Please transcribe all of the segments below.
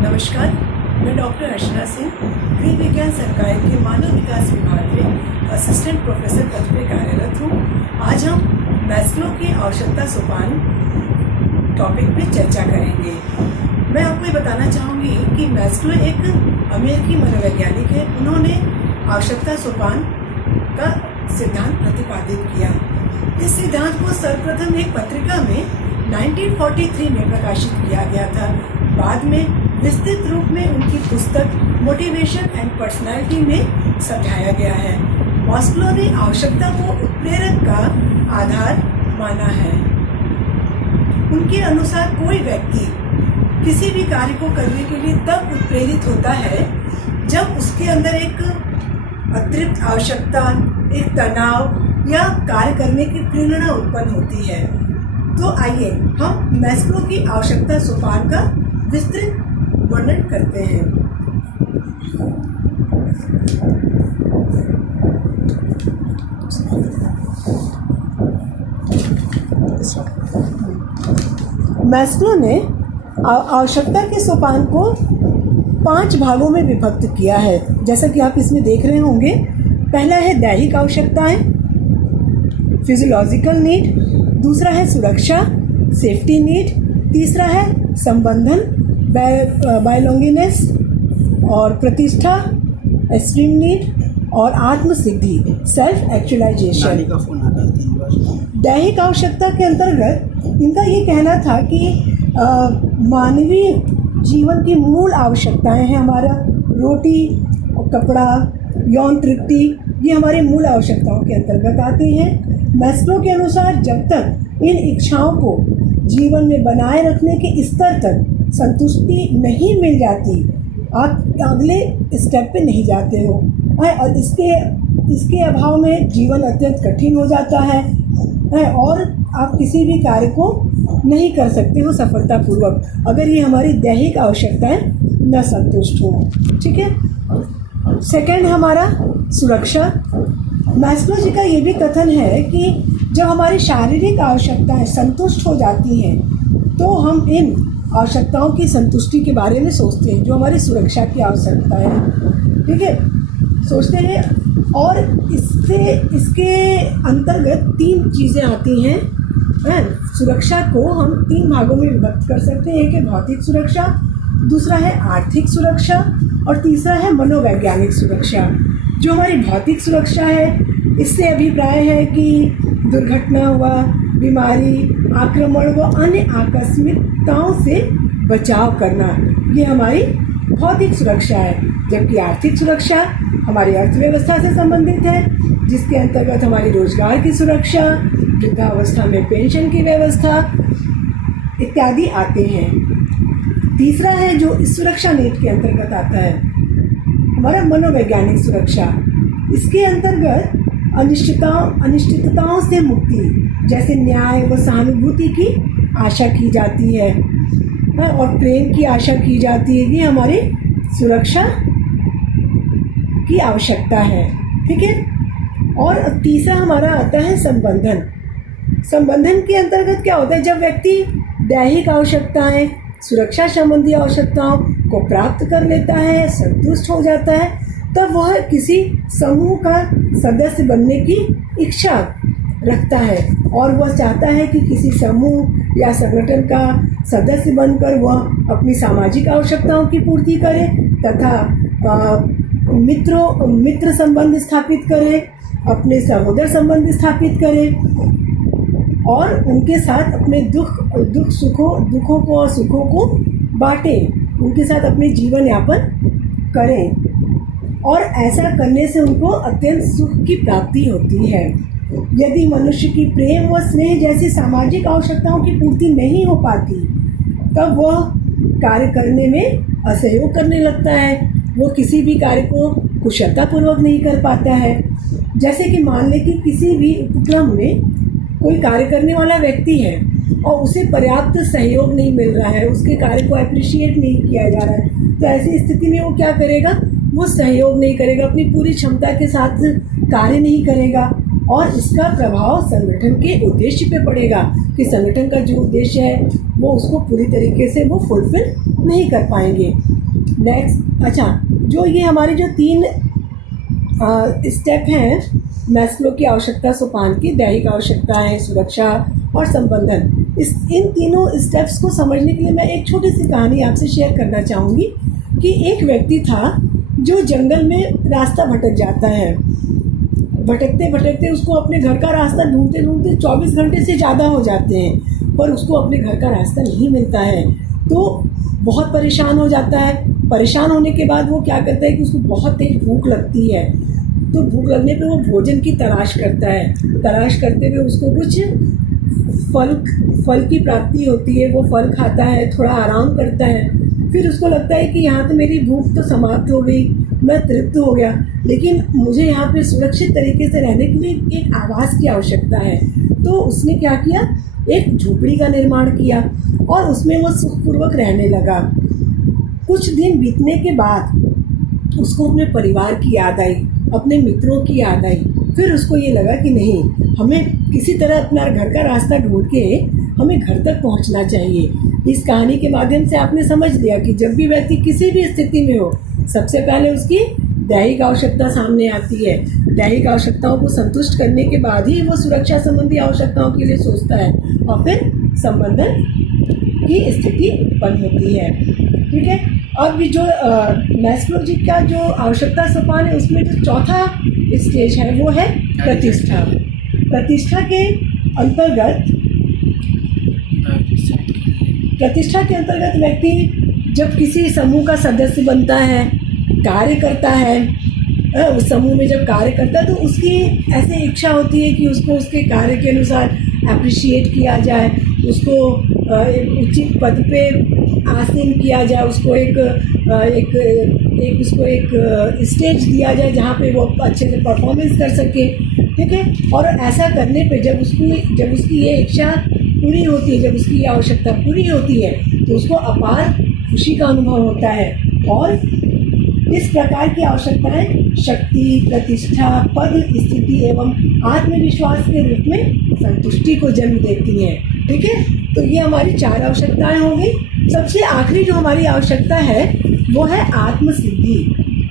नमस्कार, मैं डॉक्टर अर्चना सिंह गृह विज्ञान संकाय के मानव विकास विभाग में असिस्टेंट प्रोफेसर पद पर कार्यरत हूँ। आज हम मैस्लो की आवश्यकता सोपान टॉपिक पे चर्चा करेंगे। मैं आपको ये बताना चाहूँगी कि मैस्लो एक अमेरिकी मनोवैज्ञानिक है। उन्होंने आवश्यकता सोपान का सिद्धांत प्रतिपादित किया। इस सिद्धांत को सर्वप्रथम एक पत्रिका में 1943 में प्रकाशित किया गया था। बाद में विस्तृत रूप में उनकी पुस्तक मोटिवेशन एंड पर्सनालिटी में समझाया गया है। मैस्लो ने आवश्यकता को उत्प्रेरक का आधार माना है। उनके अनुसार कोई व्यक्ति किसी भी कार्य को करने के लिए तब उत्प्रेरित होता है जब उसके अंदर एक अतिरिक्त आवश्यकता, एक तनाव या कार्य करने की प्रेरणा उत्पन्न होती है। तो आइए हम मैस्लो की आवश्यकता सोपान का विस्तृत वर्णन करते हैं। मैस्लो ने आवश्यकता के सोपान को 5 भागों में विभक्त किया है, जैसा कि आप इसमें देख रहे होंगे। पहला है दैहिक आवश्यकताएं, फिजियोलॉजिकल नीड। दूसरा है सुरक्षा, सेफ्टी नीड। तीसरा है संबंधन, बायोलॉन्गिनेस और प्रतिष्ठा, एस्टीम नीड। और आत्मसिद्धि, सेल्फ एक्चुअलाइजेशन। दैहिक आवश्यकता के अंतर्गत इनका ये कहना था कि मानवीय जीवन की मूल आवश्यकताएं हैं। हमारा रोटी, कपड़ा, यौन तृप्ति, ये हमारे मूल आवश्यकताओं के अंतर्गत आती हैं। मैस्लो के अनुसार जब तक इन इच्छाओं को जीवन में बनाए रखने के स्तर तक संतुष्टि नहीं मिल जाती, आप अगले स्टेप पे नहीं जाते हो और इसके अभाव में जीवन अत्यंत कठिन हो जाता है और आप किसी भी कार्य को नहीं कर सकते हो सफलतापूर्वक, अगर ये हमारी दैहिक आवश्यकताएं न संतुष्ट हो। ठीक है। सेकंड हमारा सुरक्षा। मैस्लो जी का ये भी कथन है कि जब हमारी शारीरिक आवश्यकताएं संतुष्ट हो जाती हैं तो हम इन आवश्यकताओं की संतुष्टि के बारे में सोचते हैं, जो हमारी सुरक्षा की आवश्यकता है। ठीक है, सोचते हैं। और इसके अंतर्गत 3 चीज़ें आती हैं। सुरक्षा को हम 3 भागों में विभक्त कर सकते हैं। एक है भौतिक सुरक्षा, दूसरा है आर्थिक सुरक्षा और तीसरा है मनोवैज्ञानिक सुरक्षा। जो हमारी भौतिक सुरक्षा है, इससे अभिप्राय है कि दुर्घटना हुआ, बीमारी, आक्रमण व अन्य आकस्मिकताओं से बचाव करना, ये हमारी भौतिक सुरक्षा है। जबकि आर्थिक सुरक्षा हमारी अर्थव्यवस्था से संबंधित है, जिसके अंतर्गत हमारी रोजगार की सुरक्षा, वृद्धावस्था में पेंशन की व्यवस्था इत्यादि आते हैं। तीसरा है जो इस सुरक्षा नीति के अंतर्गत आता है, हमारा मनोवैज्ञानिक सुरक्षा। इसके अंतर्गत अनिश्चितताओं से मुक्ति, जैसे न्याय व सहानुभूति की आशा की जाती है और प्रेम की आशा की जाती है। ये हमारी सुरक्षा की आवश्यकता है। ठीक है। और तीसरा हमारा आता है संबंधन। संबंधन के अंतर्गत क्या होता है, जब व्यक्ति दैहिक आवश्यकताएं, सुरक्षा संबंधी आवश्यकताओं को प्राप्त कर लेता है, संतुष्ट हो जाता है, तब वह किसी समूह का सदस्य बनने की इच्छा रखता है और वह चाहता है कि किसी समूह या संगठन का सदस्य बनकर वह अपनी सामाजिक आवश्यकताओं की पूर्ति करे तथा मित्र संबंध स्थापित करे, अपने सहोदर संबंध स्थापित करे और उनके साथ अपने दुखों को और सुखों को बांटे, उनके साथ अपने जीवन यापन करें। और ऐसा करने से उनको अत्यंत सुख की प्राप्ति होती है। यदि मनुष्य की प्रेम व स्नेह जैसी सामाजिक आवश्यकताओं की पूर्ति नहीं हो पाती, तब वह कार्य करने में असहयोग करने लगता है। वो किसी भी कार्य को कुशलतापूर्वक नहीं कर पाता है। जैसे कि मान लें कि किसी भी उपक्रम में कोई कार्य करने वाला व्यक्ति है और उसे पर्याप्त सहयोग नहीं मिल रहा है, उसके कार्य को अप्रिशिएट नहीं किया जा रहा है, तो ऐसी स्थिति में वो क्या करेगा, वो सहयोग नहीं करेगा, अपनी पूरी क्षमता के साथ कार्य नहीं करेगा और इसका प्रभाव संगठन के उद्देश्य पे पड़ेगा कि संगठन का जो उद्देश्य है वो उसको पूरी तरीके से वो फुलफिल नहीं कर पाएंगे। नेक्स्ट, अच्छा, जो ये हमारे जो 3 स्टेप हैं मैस्लो की आवश्यकता सोपान की, दैहिक आवश्यकताएं, सुरक्षा और संबंधन, इन तीनों स्टेप्स को समझने के लिए मैं एक छोटी सी कहानी आपसे शेयर करना चाहूँगी कि एक व्यक्ति था जो जंगल में रास्ता भटक जाता है। भटकते भटकते उसको अपने घर का रास्ता ढूंढते ढूंढते 24 घंटे से ज़्यादा हो जाते हैं, पर उसको अपने घर का रास्ता नहीं मिलता है। तो बहुत परेशान हो जाता है। परेशान होने के बाद वो क्या करता है कि उसको बहुत तेज भूख लगती है। तो भूख लगने पे वो भोजन की तलाश करता है। तलाश करते हुए उसको कुछ फल की प्राप्ति होती है। वो फल खाता है, थोड़ा आराम करता है। फिर उसको लगता है कि यहाँ तो मेरी भूख तो समाप्त हो गई, मैं तृप्त हो गया, लेकिन मुझे यहाँ पे सुरक्षित तरीके से रहने के लिए एक आवास की आवश्यकता है। तो उसने क्या किया, एक झोपड़ी का निर्माण किया और उसमें वो सुखपूर्वक रहने लगा। कुछ दिन बीतने के बाद उसको अपने परिवार की याद आई, अपने मित्रों की याद आई। फिर उसको ये लगा कि नहीं, हमें किसी तरह अपना घर का रास्ता ढूंढ के हमें घर तक पहुंचना चाहिए। इस कहानी के माध्यम से आपने समझ लिया कि जब भी व्यक्ति किसी भी स्थिति में हो, सबसे पहले उसकी दैहिक आवश्यकता सामने आती है। दैहिक आवश्यकताओं को संतुष्ट करने के बाद ही वो सुरक्षा संबंधी आवश्यकताओं के लिए सोचता है और फिर संबंधन की स्थिति उत्पन्न होती है। ठीक है। अब भी जो मैस्लो जी का जो आवश्यकता सोपान है, उसमें जो चौथा स्टेज है वो है प्रतिष्ठा। प्रतिष्ठा के अंतर्गत व्यक्ति जब किसी समूह का सदस्य बनता है, कार्य करता है, उस समूह में जब कार्य करता है तो उसकी ऐसी इच्छा होती है कि उसको उसके कार्य के अनुसार अप्रिशिएट किया जाए, उसको एक उचित पद पे आसीन किया जाए, उसको एक स्टेज दिया जाए जहाँ पे वो अच्छे से परफॉर्मेंस कर सके। ठीक है। और ऐसा करने पे जब उसकी ये इच्छा पूरी होती है, जब उसकी ये आवश्यकता पूरी होती है, तो उसको अपार खुशी का अनुभव होता है। और इस प्रकार की आवश्यकताएं शक्ति, प्रतिष्ठा, पद, स्थिति एवं आत्मविश्वास के रूप में संतुष्टि को जन्म देती हैं। ठीक है। तो ये हमारी 4 आवश्यकताएं हो गई। सबसे आखिरी जो हमारी आवश्यकता है वो है आत्मसिद्धि।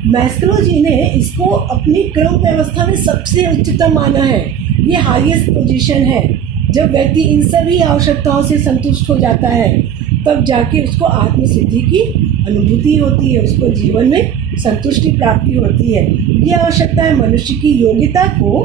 मैस्लो जी ने इसको अपनी क्रम व्यवस्था में सबसे उच्चतम माना है। ये हाईएस्ट पोजीशन है। जब व्यक्ति इन सभी आवश्यकताओं से संतुष्ट हो जाता है, तब जाके उसको आत्मसिद्धि की अनुभूति होती है, उसको जीवन में संतुष्टि प्राप्ति होती है। ये आवश्यकताएं मनुष्य की योग्यता को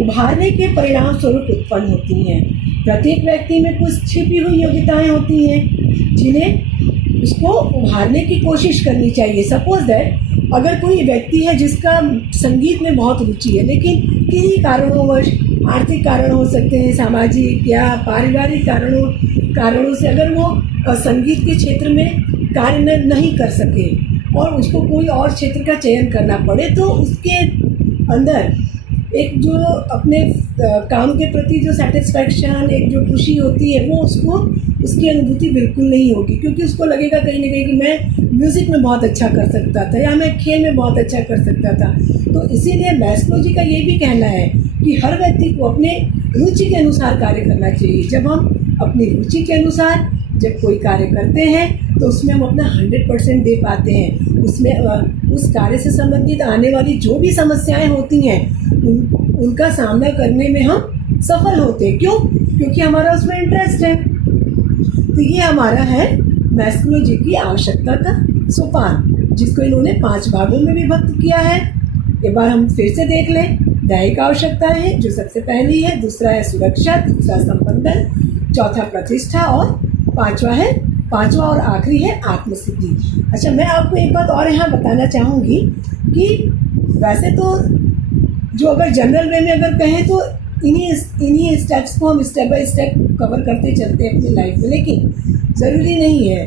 उभारने के परिणाम स्वरूप उत्पन्न होती हैं। प्रत्येक व्यक्ति में कुछ छिपी हुई योग्यताएं होती हैं जिन्हें उसको उभारने की कोशिश करनी चाहिए। सपोज दैट अगर कोई व्यक्ति है जिसका संगीत में बहुत रुचि है, लेकिन किन्हीं कारणोंवश, आर्थिक कारण हो सकते हैं, सामाजिक या पारिवारिक कारणों से अगर वो संगीत के क्षेत्र में कार्य नहीं कर सके और उसको कोई और क्षेत्र का चयन करना पड़े, तो उसके अंदर एक जो अपने काम के प्रति जो सेटिस्फैक्शन, एक जो खुशी होती है, वो उसको उसकी अनुभूति बिल्कुल नहीं होगी, क्योंकि उसको लगेगा कहीं ना कहीं कि मैं म्यूज़िक में बहुत अच्छा कर सकता था या मैं खेल में बहुत अच्छा कर सकता था। तो इसीलिए मैस्लो जी का ये भी कहना है कि हर व्यक्ति को अपने रुचि के अनुसार कार्य करना चाहिए। जब हम अपनी रुचि के अनुसार जब कोई कार्य करते हैं तो उसमें हम अपना 100% दे पाते हैं। उसमें उस कार्य से संबंधित आने वाली जो भी समस्याएं होती हैं उनका सामना करने में हम सफल होते हैं। क्यों? क्योंकि हमारा उसमें इंटरेस्ट है। तो ये हमारा है मैस्लो जी की आवश्यकता का सोपान, जिसको इन्होंने 5 भागों में विभक्त किया है। एक बार हम फिर से देख लें। दैहिक आवश्यकता है जो सबसे पहली है, दूसरा है सुरक्षा, तीसरा संबंधन, चौथा प्रतिष्ठा और पांचवा और आखिरी है आत्मसिद्धि। अच्छा, मैं आपको एक बात और यहाँ बताना चाहूँगी कि वैसे तो जो अगर जनरल वे में अगर कहें तो इन्हीं स्टेप्स को हम स्टेप बाय स्टेप कवर करते चलते हैं अपनी लाइफ में, लेकिन ज़रूरी नहीं है।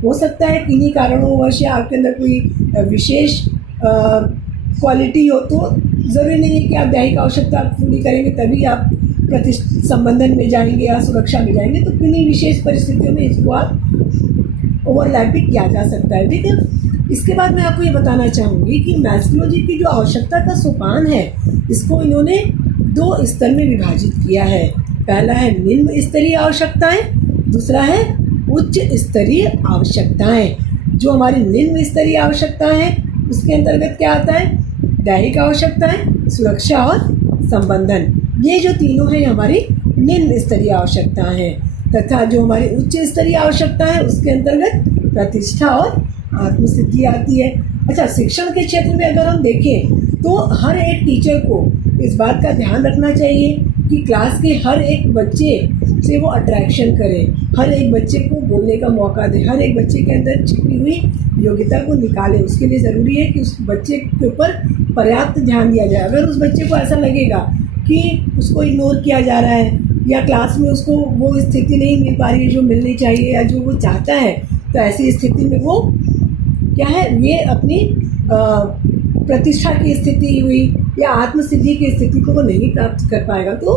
हो सकता है किन्हीं कारणोंवश या आपके अंदर कोई विशेष क्वालिटी हो, तो ज़रूरी नहीं है कि आप दैहिक आवश्यकता पूरी करेंगे तभी आप संबंधन में जाएंगे या सुरक्षा में जाएंगे। तो किन्हीं विशेष परिस्थितियों में इसको आप ओवरलैप भी किया जा सकता है। ठीक है। इसके बाद मैं आपको ये बताना चाहूँगी कि मैस्लो जी की जो आवश्यकता का सोपान है, इसको इन्होंने 2 स्तर में विभाजित किया है। पहला है निम्न स्तरीय आवश्यकताएं, दूसरा है उच्च स्तरीय आवश्यकताएं। जो हमारी निम्न स्तरीय आवश्यकता है उसके अंतर्गत क्या आता है, दैहिक आवश्यकताएं, सुरक्षा और संबंधन। ये जो तीनों हैं हमारी निम्न स्तरीय आवश्यकताएं हैं। तथा जो हमारी उच्च स्तरीय आवश्यकता है उसके अंतर्गत प्रतिष्ठा और आत्मसिद्धि आती है। अच्छा, शिक्षण के क्षेत्र में अगर हम देखें तो हर एक टीचर को इस बात का ध्यान रखना चाहिए कि क्लास के हर एक बच्चे से वो अट्रैक्शन करे, हर एक बच्चे को बोलने का मौका दे, हर एक बच्चे के अंदर छिपी हुई योग्यता को निकाले। उसके लिए ज़रूरी है कि उस बच्चे के ऊपर पर्याप्त ध्यान दिया जाए। अगर उस बच्चे को ऐसा लगेगा कि उसको इग्नोर किया जा रहा है या क्लास में उसको वो स्थिति नहीं मिल पा रही है जो मिलनी चाहिए या जो वो चाहता है, तो ऐसी स्थिति में वो क्या है, ये अपनी प्रतिष्ठा की स्थिति हुई या आत्मसिद्धि की स्थिति को वो नहीं प्राप्त कर पाएगा। तो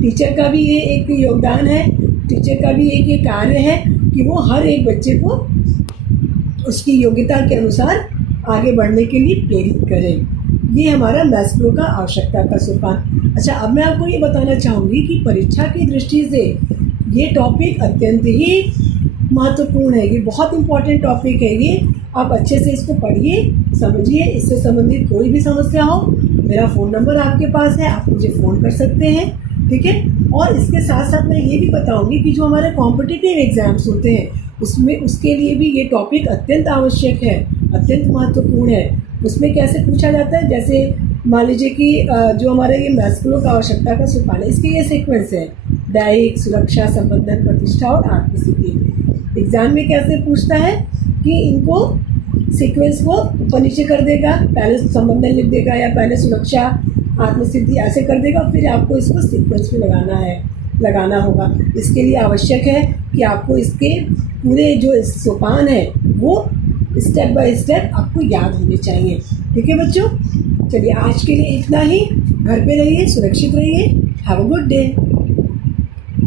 टीचर का भी ये एक योगदान है, टीचर का भी एक ये कार्य है कि वो हर एक बच्चे को उसकी योग्यता के अनुसार आगे बढ़ने के लिए प्रेरित करें। ये हमारा मैस्लो का आवश्यकता का सोपान। अच्छा, अब मैं आपको ये बताना चाहूँगी कि परीक्षा की दृष्टि से ये टॉपिक अत्यंत ही महत्वपूर्ण है। ये बहुत इम्पॉर्टेंट टॉपिक है। ये आप अच्छे से इसको पढ़िए, समझिए। इससे संबंधित कोई भी समस्या हो, मेरा फ़ोन नंबर आपके पास है, आप मुझे फ़ोन कर सकते हैं, ठीक है। और इसके साथ साथ मैं ये भी बताऊंगी कि जो हमारे कॉम्पिटिटिव एग्ज़ाम्स होते हैं उसमें उसके लिए भी ये टॉपिक अत्यंत आवश्यक है, अत्यंत महत्वपूर्ण है। उसमें कैसे पूछा जाता है, जैसे मान लीजिए कि जो हमारे ये मैस्लो का आवश्यकता का सोपान है, इसके ये सीक्वेंस है, दैहिक, सुरक्षा, संबंधन, प्रतिष्ठा और आत्मसिद्धि। एग्ज़ाम में कैसे पूछता है कि इनको सीक्वेंस को ऊपर नीचे कर देगा, पहले संबंधन लिख देगा या पहले सुरक्षा, आत्मसिद्धि ऐसे कर देगा, फिर आपको इसको सीक्वेंस में लगाना होगा। इसके लिए आवश्यक है कि आपको इसके पूरे जो सोपान है वो स्टेप बाय स्टेप आपको याद होने चाहिए, ठीक है बच्चों। चलिए आज के लिए इतना ही। घर पे रहिए, सुरक्षित रहिए। Have a good day.